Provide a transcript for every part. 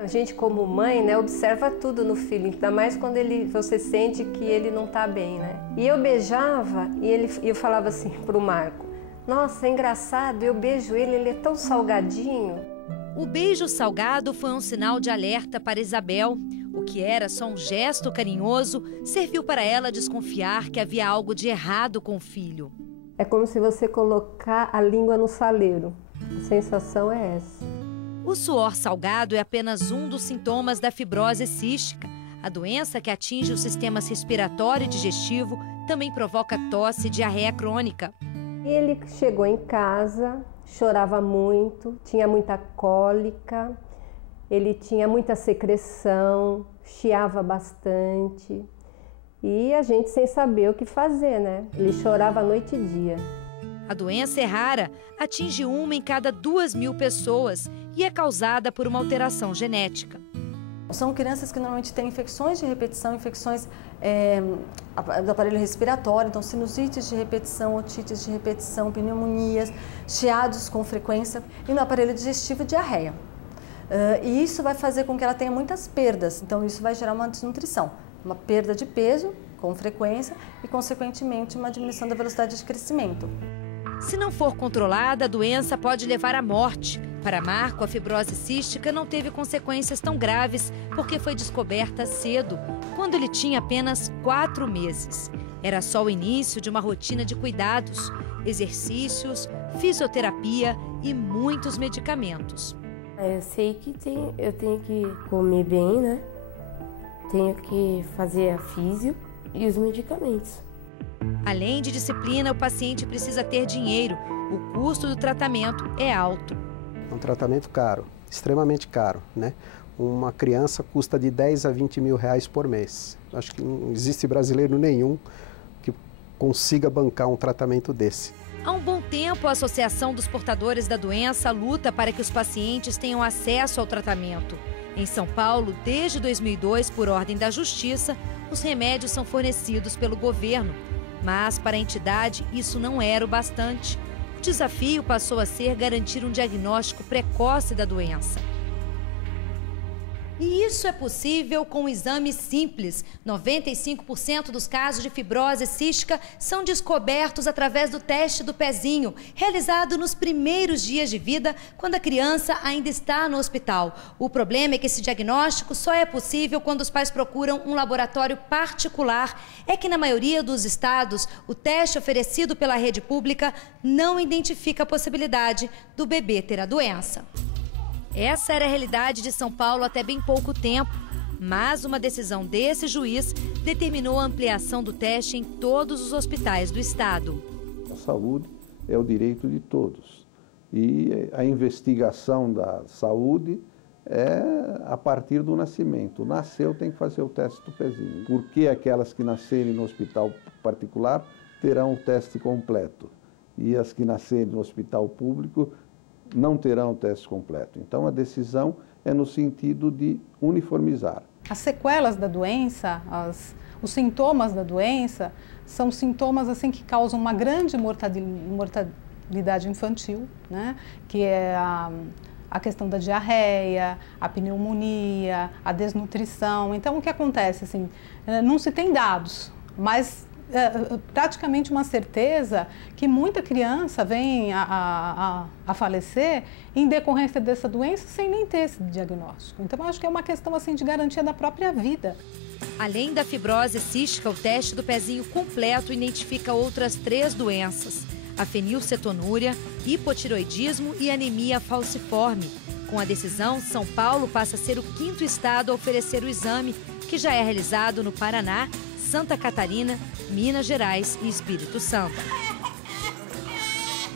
A gente, como mãe, né, observa tudo no filho, ainda mais quando você sente que ele não está bem, né? E eu beijava e eu falava assim pro Marco: nossa, é engraçado, eu beijo ele é tão salgadinho. O beijo salgado foi um sinal de alerta para Isabel. O que era só um gesto carinhoso serviu para ela desconfiar que havia algo de errado com o filho. É como se você colocar a língua no saleiro. A sensação é essa. O suor salgado é apenas um dos sintomas da fibrose cística. A doença, que atinge os sistemas respiratório e digestivo, também provoca tosse e diarreia crônica. Ele chegou em casa, chorava muito, tinha muita cólica, ele tinha muita secreção, chiava bastante. E a gente sem saber o que fazer, né? Ele chorava noite e dia. A doença é rara, atinge 1 em cada 2.000 pessoas e é causada por uma alteração genética. São crianças que normalmente têm infecções de repetição, infecções do aparelho respiratório, então sinusites de repetição, otites de repetição, pneumonias, chiados com frequência e no aparelho digestivo, diarreia. E isso vai fazer com que ela tenha muitas perdas, então isso vai gerar uma desnutrição, uma perda de peso com frequência e, consequentemente, uma diminuição da velocidade de crescimento. Se não for controlada, a doença pode levar à morte. Para Marco, a fibrose cística não teve consequências tão graves porque foi descoberta cedo, quando ele tinha apenas 4 meses. Era só o início de uma rotina de cuidados, exercícios, fisioterapia e muitos medicamentos. Eu sei que eu tenho que comer bem, né? Tenho que fazer a fisio e os medicamentos. Além de disciplina, o paciente precisa ter dinheiro. O custo do tratamento é alto. É um tratamento caro, extremamente caro, né? Uma criança custa de 10 a 20 mil reais por mês. Acho que não existe brasileiro nenhum que consiga bancar um tratamento desse. Há um bom tempo, a Associação dos Portadores da Doença luta para que os pacientes tenham acesso ao tratamento. Em São Paulo, desde 2002, por ordem da Justiça, os remédios são fornecidos pelo governo. Mas, para a entidade, isso não era o bastante. O desafio passou a ser garantir um diagnóstico precoce da doença. E isso é possível com um exame simples. 95% dos casos de fibrose cística são descobertos através do teste do pezinho, realizado nos primeiros dias de vida, quando a criança ainda está no hospital. O problema é que esse diagnóstico só é possível quando os pais procuram um laboratório particular. É que na maioria dos estados, o teste oferecido pela rede pública não identifica a possibilidade do bebê ter a doença. Essa era a realidade de São Paulo até bem pouco tempo, mas uma decisão desse juiz determinou a ampliação do teste em todos os hospitais do estado. A saúde é o direito de todos e a investigação da saúde é a partir do nascimento. Nasceu, tem que fazer o teste do pezinho. Porque aquelas que nascerem no hospital particular terão o teste completo e as que nascerem no hospital público não terão o teste completo. Então, a decisão é no sentido de uniformizar. As sequelas da doença, os sintomas da doença, são sintomas assim que causam uma grande mortalidade infantil, né? Que é a questão da diarreia, a pneumonia, a desnutrição. Então, o que acontece? Assim, não se tem dados, mas praticamente uma certeza que muita criança vem a falecer em decorrência dessa doença sem nem ter esse diagnóstico. Então, eu acho que é uma questão assim, de garantia da própria vida. Além da fibrose cística, o teste do pezinho completo identifica outras 3 doenças: a fenilcetonúria, hipotiroidismo e anemia falciforme. Com a decisão, São Paulo passa a ser o 5º estado a oferecer o exame, que já é realizado no Paraná, Santa Catarina, Minas Gerais e Espírito Santo.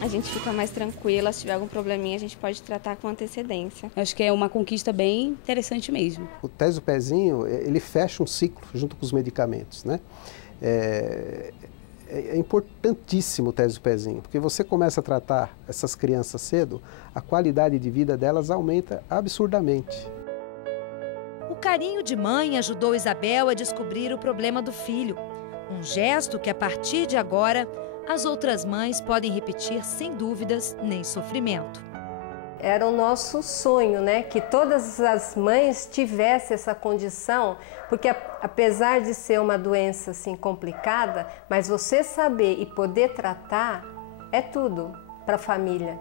A gente fica mais tranquila, se tiver algum probleminha a gente pode tratar com antecedência. Acho que é uma conquista bem interessante mesmo. O teste do pezinho, ele fecha um ciclo junto com os medicamentos, né? É importantíssimo o teste do pezinho, porque você começa a tratar essas crianças cedo, a qualidade de vida delas aumenta absurdamente. O carinho de mãe ajudou Isabel a descobrir o problema do filho. Um gesto que, a partir de agora, as outras mães podem repetir sem dúvidas nem sofrimento. Era o nosso sonho, né? Que todas as mães tivessem essa condição, porque apesar de ser uma doença assim complicada, mas você saber e poder tratar é tudo para a família.